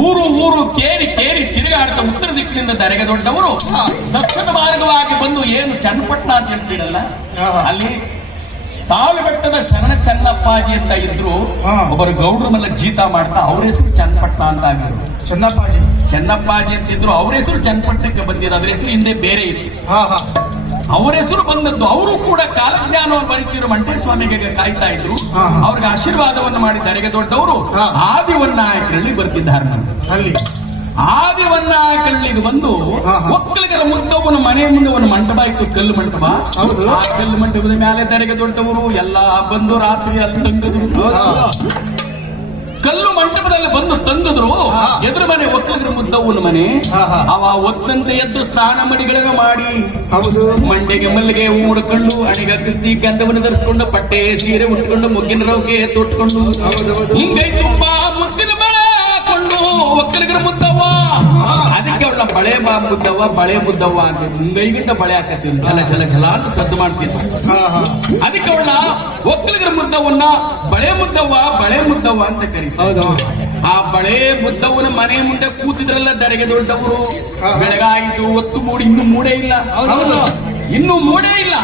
ಊರು ಊರು ಕೇರಿ ಕೇರಿ ತಿರುಗಾಡ್ತಾ ಉತ್ತರ ದಿಕ್ಕಿನಿಂದ ದರೆಗೆ ದೊಡ್ಡವರು. ದಕ್ಷಿಣ ಮಾರ್ಗವಾಗಿ ಬಂದು ಏನು ಚನ್ನಪಟ್ಟಣ ಅಂತ ಹೇಳ್ತೀರಲ್ಲ? ಅಲ್ಲಿ ಸಾಲು ಬೆಟ್ಟದ ಶರಣ ಚನ್ನಪ್ಪಾಜಿ ಅಂತ ಇದ್ರು. ಒಬ್ಬರು ಗೌಡ್ರ ಮೇಲೆ ಜೀತ ಮಾಡ್ತಾ ಅವ್ರ ಹೆಸರು ಚನ್ನಪಟ್ಟಣ ಅಂತ ಆಗಿದ್ರು. ಚನ್ನಪ್ಪಾಜಿ. ಚೆನ್ನಪ್ಪಾಜಿ ಅಂತಿದ್ರು. ಅವ್ರ ಹೆಸರು ಚನ್ನಪಟ್ಟಣಕ್ಕೆ ಬಂದಿದ್ದು ಅದ್ರ ಹೆಸರು ಹಿಂದೆ ಬೇರೆ ಇತ್ತು. ಹಾ ಹಾ. ಅವರ ಹೆಸರು ಬಂದದ್ದು. ಅವರು ಕೂಡ ಕಾಲಜ್ಞಾನವನ್ನು ಬರೀತಿರೋ ಮಂಟೇ ಸ್ವಾಮಿಗೆ ಕಾಯ್ತಾ ಇದ್ರು. ಅವ್ರಿಗೆ ಆಶೀರ್ವಾದವನ್ನು ಮಾಡಿದ್ದಾರೆ. ದೊಡ್ಡವರು ಆದಿವನ್ನ ಬರ್ತಿದ್ದಾರೆ ನಮ್ಗೆ ಆದಿವನ್ನ ಬಂದು. ಒಕ್ಕಲಿಗರ ಮುದ್ದವನ ಮನೆ ಮುಂದೆ ಒಂದು ಮಂಟಪ ಇತ್ತು. ಕಲ್ಲು ಮಂಟಪ. ಆ ಕಲ್ಲು ಮಂಟಪದ ಮೇಲೆ ತೆರೆಗೆ ದೊಡ್ಡವರು ಎಲ್ಲ ಬಂದು ರಾತ್ರಿ ಅಲ್ಲಿ ತಂದಿದ್ರು ಕಲ್ಲು ಮಂಟಪದಲ್ಲಿ ಬಂದು ತಂದಿದ್ರು. ಎದುರು ಮನೆ ಒಕ್ಕಲಿಗರ ಮುದ್ದವನ ಮನೆ. ಅವ ಒತ್ತಂತೆ ಎದ್ದು ಸ್ನಾನ ಮಡಿಗಳನ್ನು ಮಾಡಿ ಹೌದು. ಮಂಡೆಗೆ ಮಲ್ಲಿಗೆ ಹೂ ಮುಡ್ಕೊಂಡು ಅಣಿಗ ಕೃಷ್ಣಿ ಗಂಧವನ್ನು ಧರಿಸ್ಕೊಂಡು ಬಟ್ಟೆ ಸೀರೆ ಉಟ್ಕೊಂಡು ಮುಗ್ಗಿನ ರೌಕೆ ತೊಟ್ಕೊಂಡು. ಹಿಂಗೈ ತುಂಬಾ ಬಳೆ ಹಾಕೊಂಡು ಒಕ್ಕಲಿಗರ ಮುದ್ದವ್ವ. ಅದಕ್ಕೆ ಅವಳ ಬಳೆ ಬಾ ಮುದ್ದವ್ವ ಬಳೆ ಮುದ್ದವ್ವ ಅಂತ ಮುಂಗೈಗಿಂತ ಬಳೆ ಹಾಕತ್ತೀನಿ. ಜಲ ಜಲ ಜಲ ಅಂತ ಸದ್ದು ಮಾಡ್ತೀನಿ. ಅದಕ್ಕೆ ಅವಳ ಒಕ್ಕಲಿಗರ ಮುದ್ದವನ್ನ ಬಳೆ ಮುದ್ದವ್ವ ಬಳೆ ಮುದ್ದವ್ವ ಅಂತ ಕರೀತಾರೆ ಹೌದು. ಆ ಬಳೆ ಬುದ್ಧವನ ಮನೆ ಮುಂದೆ ಕೂತಿದ್ರಲ್ಲ ದರೆಗೆ ದೊಡ್ಡವರು. ಬೆಳಗಾಯಿತು ಒತ್ತು ಮೂಡಿ ಇನ್ನು ಮೂಡೇ ಇಲ್ಲ. ಇನ್ನು ಮೂಡೇ ಇಲ್ಲ.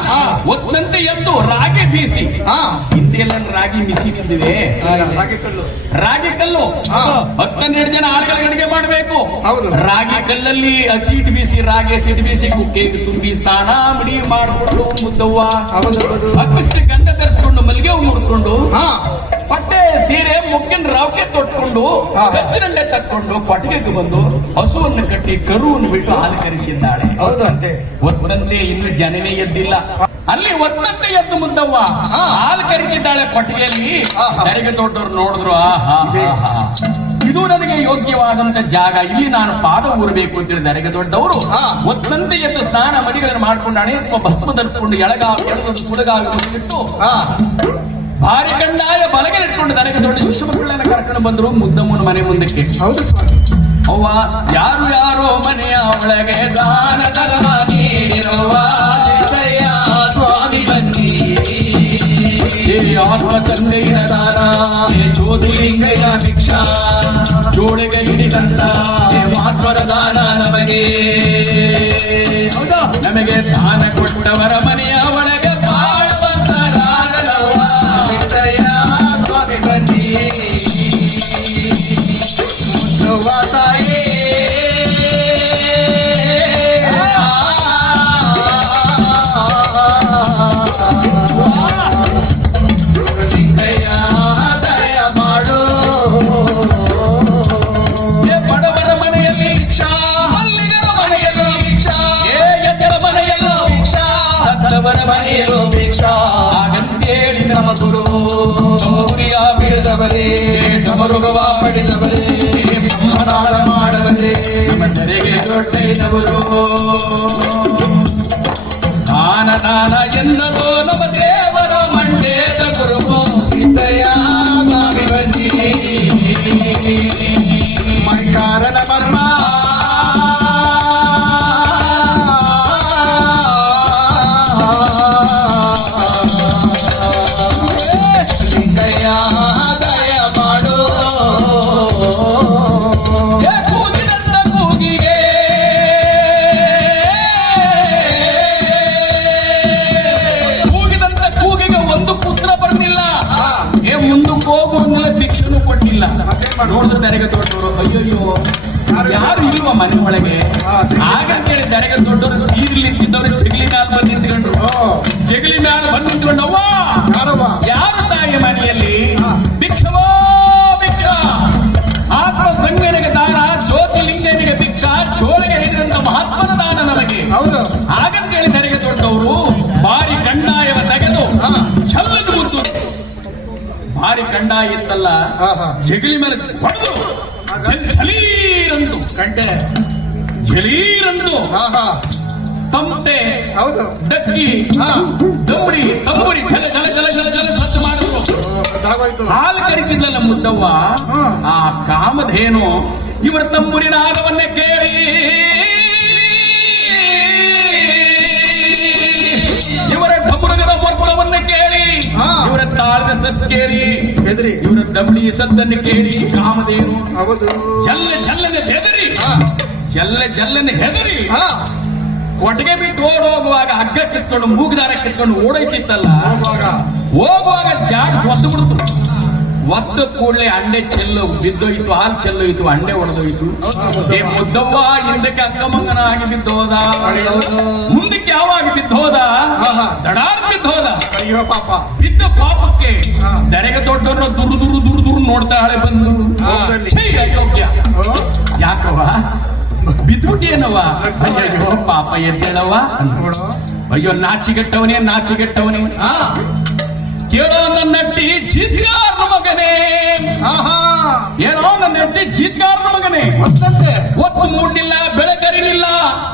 ಒತ್ತಂತೆ ಎದ್ದು ರಾಗಿ ಬೀಸಿ. ಹಾ. ಹಿಂದೆಲ್ಲ ರಾಗಿ ಮಿಸಿ ನಿಂದಿವೆ ರಾಗಿ ಕಲ್ಲು. ರಾಗಿ ಕಲ್ಲು. ಹತ್ತನ್ನೆರಡು ಜನ ಆಳುಗಳ ಅಡಿಗೆ ಮಾಡಬೇಕು. ರಾಗಿ ಕಲ್ಲಲ್ಲಿ ಹಸಿಟ್ ಬೀಸಿ ರಾಗಿ ಹಸಿಟ್ ಬೀಸಿ ಕುಕ್ಕೆಗೆ ತುಂಬಿ ಸ್ನಾನ ಮಡಿ ಮಾಡಿಕೊಂಡು ಮುದ್ದವ್ವ. ಅಕ್ಕಷ್ಟು ಗಂಧ ತರಿಸ್ಕೊಂಡು ಮಲ್ಲಿಗೆ ಹೂ. ಮುಡ್ಕೊಂಡು ಮುಗ್ಗಿನ ರಾವ್ಕೆ ತೊಟ್ಕೊಂಡು ಕಚ್ಚಿನಂಡೆ ತಕ್ಕೊಂಡು ಕೊಟ್ಟಿಗೆಗೆ ಬಂದು ಹಸುವನ್ನು ಕಟ್ಟಿ ಕರುವನ್ನು ಬಿಟ್ಟು ಹಾಲು ಕರೀತಿದ್ದಾಳೆ ಹೌದು ಅಂತೆ ಒತ್ತಂತೆ ಇನ್ನು ಜನನೇ ಎದ್ದಿಲ್ಲ. ಅಲ್ಲಿ ಒತ್ತಂತೆ ಎದ್ದು ಮುದ್ದವ್ವ. ಹಾಲು ಕರೀತಿದ್ದಾಳೆ ಕೊಟ್ಟಿಗೆಯಲ್ಲಿ. ತೆರಿಗೆ ದೊಡ್ಡವರು ನೋಡಿದ್ರು ಆಹಾ ಇದೆ. ನನಗೆ ಯೋಗ್ಯವಾದಂತ ಜಾಗ. ಇಲ್ಲಿ ನಾನು ಪಾದ ಊರಬೇಕು ಅಂತೇಳಿ ನನಗೆ ದೊಡ್ಡವರು. ಒಂದಂತೆ ಒತ್ತಂತೆ ಎದ್ದು ಸ್ನಾನ ಮಡಿಗಳನ್ನು ಮಾಡ್ಕೊಂಡಾಣೆ ತುಂಬ ಭಸ್ಮ ಧರಿಸಿಕೊಂಡು ಎಳಗಾವಿ ಎಳೆದು ಕುಡಗಾವಿ ಬಿಟ್ಟು ಭಾರಿ ಕಂಡಾಯ ಬಲಗೆ ಇಟ್ಕೊಂಡು ದರೆಗೆ ದೊಡ್ಡ ಶಿಶು ಮಕ್ಕಳನ್ನ ಕರ್ಕೊಂಡು ಬಂದ್ರು. ಮುದ್ದಮ್ಮನ ಮನೆ ಮುಂದಕ್ಕೆ. ಹೌದು ಸ್ವಾಮಿ. ಅವ್ವ ಯಾರು ಯಾರೋ ಮನೆಯ ಒಳಗೆ ದಾನ ಧರ್ಮ ನೀಡಿರುವ ಸ್ವಾಮಿ ಬನ್ನಿ. ಆತ್ಮ ತಂದೆಯ ದಾನ ಜ್ಯೋತಿಲಿಂಗಯ ಜ್ಯೋತಿಲಿಂಗಯ್ಯ ಭಿಕ್ಷಾ ಜೋಳಿಗೆ ಹಿಡಿದಂತ ಮಹತ್ವರ ದಾನ ನಮಗೆ. ಹೌದಾ? ನಮಗೆ ದಾನ ಕೊಟ್ಟವರ ಮನೆಯ ಮನೆಯಲ್ಲೂ ಭಿಕ್ಷಾ. ನಮ್ಮ ಗುರು. ಸೌರ್ಯ ಬಿಡದವರೇ ಡಮರುಗವ ಪಡೆದವರೇ ಬ್ರಹ್ಮನಾಳ ಮಾಡವರೇ. ನಮ್ಮ ತೆರೆಗೆ ದೊಡ್ಡವರು ನಾನ ನಾನ ಎನ್ನಲು ನಮ್ಮ ಕೊಟ್ಟಿಲ್ಲ? ನೋಡಿದ್ರೆ ದರೆಗೆ ದೊಡ್ಡವರು. ಅಯ್ಯಯ್ಯೋ. ಯಾರು ಇಲ್ವಾ? ಮನೆ ಒಳಗೆ? ಹಾಗಂತೇಳಿ ದೊಡ್ಡವರು ನೀರಲ್ಲಿ ನಿಂತಿದ್ದವರು ಜಗಲಿ ಮ್ಯಾಲ ಬಂದು ನಿಂತ್ಕೊಂಡ್ರು. ಜಗಲಿ ಮ್ಯಾಲ ಬಂದು ನಿಂತ್ಕೊಂಡು ಅವ್ವ ಭಾರಿ ಕಂಡ ಹಾ ಜಗಲಿ ಮೇಲೆ ಹೊಡೆದು ಜಲೀರಂದು. ಝಲೀರಂದು ಹಾ ಹಾ ಹೌದು. ಡಕ್ಕಿ ಹಾ. ತಂಬಡಿ ಜಲ ಜಲ ಜಲ ಜಲ ಜಲ ಸ್ವಚ್ಛ ಮಾಡಿದ್ರು. ಹಾಲು ಕರಿತಿದ್ಲಲ್ಲ ಮುದ್ದವ್ವ ಆ ಕಾಮಧೇನು ಇವರ ತಂಬುರಿನ ಆಗವನ್ನೇ ಕೇಳಿ. ಇವರ ಸತ್ ಕೇಳಿ ಹೆದ್ರಿ. ಇವರ ದಬಳಿ ಸದ್ದನ್ನು ಕೇಳಿ ಕಾಮದೇನು ಹೌದು. ಜಲ್ಲ ಜಲ್ಲನೆ ಹೆದರಿ. ಜಲ್ಲ ಜಲ್ಲನೆ ಹೆದರಿ. ಕೊಟ್ಟಿಗೆ ಬಿಟ್ಟು ಓಡ್ ಹೋಗುವಾಗ ಹಗ್ಗ ಕಿತ್ಕೊಂಡು ಮೂಗ್ದಾರ ಕಿತ್ಕೊಂಡು ಓಡೈತಿತ್ತಲ್ಲ ಹೋಗುವಾಗ. ಜಾಡ್ ಒದ್ದು ಬಿಡ್ತು. ಒತ್ತ ಕೂಡಲೇ ಅಂಡೆ ಚೆಲ್ಲು ಬಿದ್ದೋಯ್ತು ಹಾಲು ಚೆಲ್ಲೋಯ್ತು ಅಂಡೆ ಒಡೆದೋಯ್ತು. ಏ ಮುದ್ದವ್ವ ಹಿಂದಕ್ಕೆ ಅಕ್ಕಮಂಗನಾಗಿ ಬಿದ್ದೋದ? ಹೌದು. ಮುಂದಕ್ಕೆ ಯಾವಾಗ ಬಿದ್ದೋದ? ದಡಾ ಬಿದ್ದೋದ ಅಯ್ಯೋ ಪಾಪ. ಬಿದ್ದ ಪಾಪಕ್ಕೆ. ದರೆಗೆ ದೊಡ್ಡವ್ರ ದುರು ದುರು ದುರು ದುರು ಬಂದು. ಛೀ, ಅಯೋಗ್ಯ ಓ, ಯಾಕವ ಬಿದ್ದುಬಿಟ್ಟೇನವ ಅಯ್ಯೋ ಪಾಪ ಎದ್ದೇಳವ ಅಯ್ಯೋ ನಾಚಿಗೆಟ್ಟವನೇ ನಾಚಿಗೆಟ್ಟವನೇ. ಹಾ. ಕೇಳೋ ನನ್ನ ನಟ್ಟಿ ಜೀತ್ಗಾರನ ಮಗನೇ. ಆಹಾ. ಜೀತ್ಗಾರನ ಮಗನೇ ಮತ್ತಂತೆ? ಒತ್ತು ಮೂಡ್ಲಿಲ್ಲ ಬೆಳೆ ಕರಿಲಿಲ್ಲ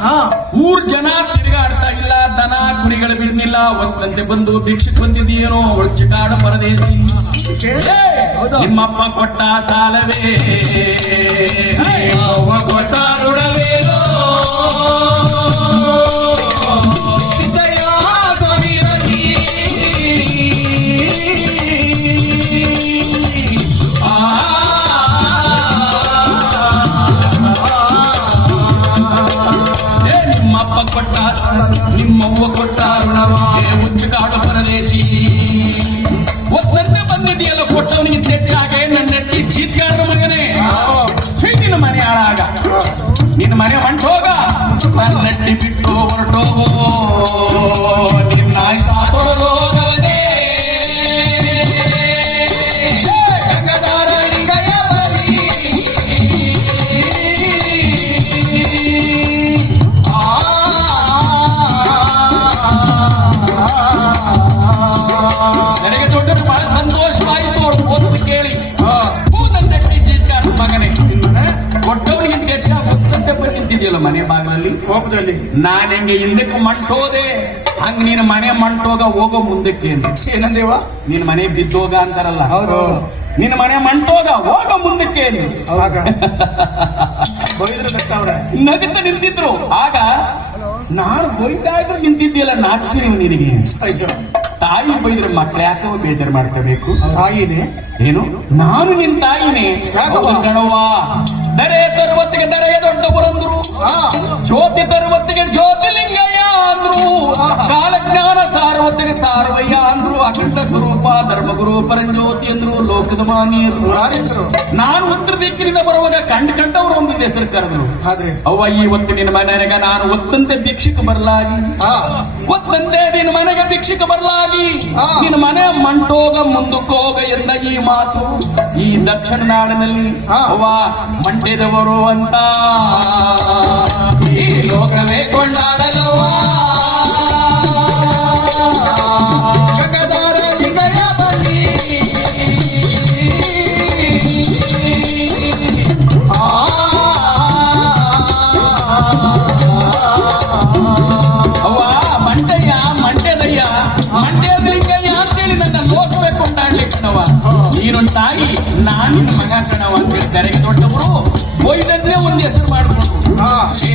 ಹಾ. ಊರ್ ಜನ ತಿರುಗಾಡ್ತಾ ಇಲ್ಲ ದನ ಕುರಿಗಳು ಬಿಡ್ಲಿಲ್ಲ ಒತ್ತಂತೆ ಬಂದು ಭಿಕ್ಷಕ್ ಬಂದಿದ್ದೀನೋ ಒಳಚಿಕಾಡ ಪರದೇಶಿ? ನಿಮ್ಮಪ್ಪ ಕೊಟ್ಟ ಸಾಲವೇ? ಕೊಟ್ಟ ಋಣವೇನೋ ಮನೆ ನನ್ನ ನಟ್ಟಿ ಬಿಟ್ಟು ಹೊರಟೋಗೋ. ಕೋಪದಲ್ಲಿ. ನಾನು ಹೆಂಗೆ ಹಿಂದಕ್ಕೆ ಮಂಟೋದೆ ಹಂಗ ನೀನ್ ಮನೆ ಮಂಟೋಗ ಹೋಗೋ ಮುಂದಕ್ಕೆ. ಏನಂದೇವ ನಿನ್ ಮನೆ ಬಿದ್ದೋಗ ಅಂತಾರಲ್ಲ? ಹೌದು. ನಿನ್ನ ಮನೆ ಮಂಟೋಗ ಹೋಗೋ ಮುಂದಕ್ಕೆ ನಗುತ್ತ ನಿಂತಿದ್ರು. ಆಗ ನಾನು ಬೈದಾಗ ನಿಂತಿದ್ದಿಲ್ಲ ನಾಚಿಕೆ ನೀವು ನಿನಗೆ. ತಾಯಿ ಬೈದ್ರೆ ಮಕ್ಳು ಯಾಕವ ಬೇಜಾರು ಮಾಡ್ಕೋಬೇಕು? ತಾಯಿನೇ? ಏನು? ನಾನು ನಿನ್ ತಾಯಿನೇ. ಗಣವಾ ದರೆ ಜ್ಯೋತಿ ತರುವತ್ತಿಗೆ ಜ್ಯೋತಿಲಿಂಗಯ್ಯ ಅಂದ್ರು. ಕಾಲಜ್ಞಾನ ಸಾರುವತ್ತಿಗೆ ಸಾರ್ವಯ್ಯ ಅಖಂಡ ಸ್ವರೂಪ ಧರ್ಮಗುರು ಪರಂಜ್ಯೋತಿ ಅಂದ್ರು ಲೋಕದ ಮಾನಿಯರು ನಾನು ಉತ್ತರ ದಿಕ್ಕಿನಿಂದ ಬರುವಾಗ ಕಂಡ್ ಕಂಡವರು ಒಂದು ಹೆಸರು ಕರೆದರು. ಅವ್ವ ಈ ಮನೆಗ ಮನೆಗೆ ನಾನು ಒತ್ತಂತೆ ದೀಕ್ಷಿಕ ಬರಲಾಗಿ. ಒತ್ತಂತೆ ನಿನ್ನ ಮನೆಗೆ ದೀಕ್ಷಿಕ ಬರಲಾಗಿ. ನಿನ್ನ ಮನೆ ಮಂಟೋಗ ಮುಂದಕ್ಕೋಗ ಎಂದ ಈ ಮಾತು. ಈ ದಕ್ಷಿಣ ನಾಡಿನಲ್ಲಿ ಅವ ಅವ್ವ ಮಂಡ್ಯದವರು ಅಂತ. ಈ ಲೋಕವೇ ಕೊಂಡಾಡಲವ್ವ ತೆರೆಗೆ ದೊಡ್ಡವರು ಒಯ್ದನ್ನೇ ಒಂದು ಹೆಸರು ಮಾಡ್ಕೊಂಡು. ಆ, ಏ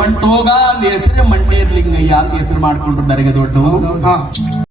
ಮಂಟೋಗ ಅಂದ ಹೆಸರೇ ಮಂಡ್ಯದ ಲಿಂಗಯ್ಯ ಅಂತ ಹೆಸರು ಮಾಡ್ಕೊಂಡ್ರು ದರೆಗೆ ದೊಡ್ಡವರು